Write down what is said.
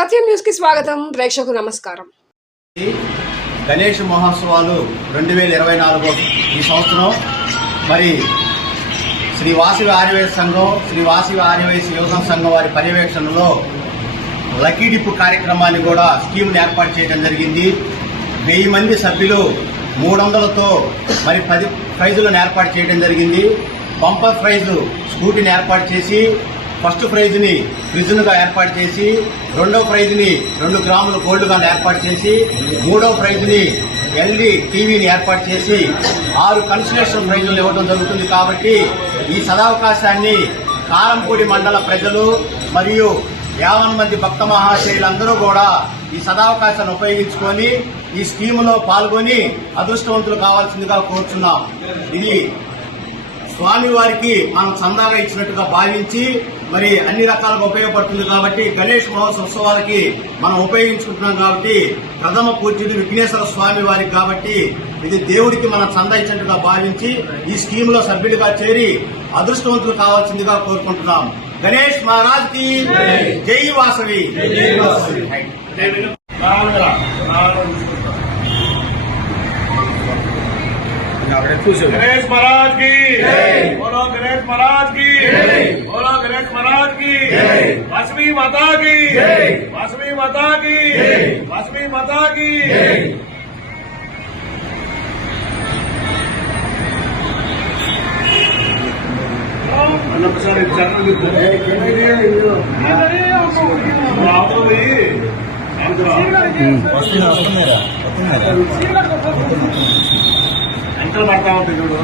సత్యం news కి స్వాగతం. ప్రేక్షకులకు నమస్కారం. గణేష్ మహోత్సవాలు 2024 ఈ సంవత్సరం మరి శ్రీ వాసవి ఆర్యవైశ్య సంఘం, శ్రీ వాసవి ఆర్యవైశ్య యువజన సంఘం వారి పర్యవేక్షణలో లక్కీ డిప్ కార్యక్రమాన్ని కూడా స్కీమ్ని ఏర్పాటు చేయడం జరిగింది. 1000 మంది సభ్యులు 300తో మరి 10 ప్రైజులను ఏర్పాటు చేయడం జరిగింది. బంపర్ ప్రైజు స్కూటీని ఏర్పాటు చేసి, ఫస్ట్ ప్రైజ్ని ఫ్రిడ్జ్గా ఏర్పాటు చేసి, రెండో ప్రైజ్ని 2 గ్రాముల గోల్డ్గా ఏర్పాటు చేసి, మూడో ప్రైజ్ని ఎల్ఈడి టీవీని ఏర్పాటు చేసి 6 కన్సలేషన్ ప్రైజులు ఇవ్వడం జరుగుతుంది. కాబట్టి ఈ సదావకాశాన్ని కారంపూడి మండల ప్రజలు మరియు 50 మంది భక్త మహాశయులందరూ కూడా ఈ సదావకాశాన్ని ఉపయోగించుకొని ఈ స్కీములో పాల్గొని అదృష్టవంతులు కావాల్సిందిగా కోరుచున్నాం. ఇది స్వామివారికి మనం చందాగా ఇచ్చినట్టుగా భావించి మరి అన్ని రకాలుగా ఉపయోగపడుతుంది. కాబట్టి గణేష్ మహోత్సవాలకి మనం ఉపయోగించుకుంటున్నాం. కాబట్టి ప్రథమ పూజ్యుడు విఘ్నేశ్వర స్వామి వారికి కాబట్టి ఇది దేవుడికి మనం చందా ఇచ్చినట్టుగా భావించి ఈ స్కీమ్ లో సభ్యులుగా చేరి అదృష్టవంతులు కావాల్సిందిగా కోరుకుంటున్నాం. గణేష్ మహారాజ్ కి జై వాసవి. गणेश महाराज की बोलो, गणेश महाराज की बोलो, गणेश महाराज की वासवी माता की, वासवी माता की, वासवी माता की। అంకల్ పడతా ఉంటుంది చూడు.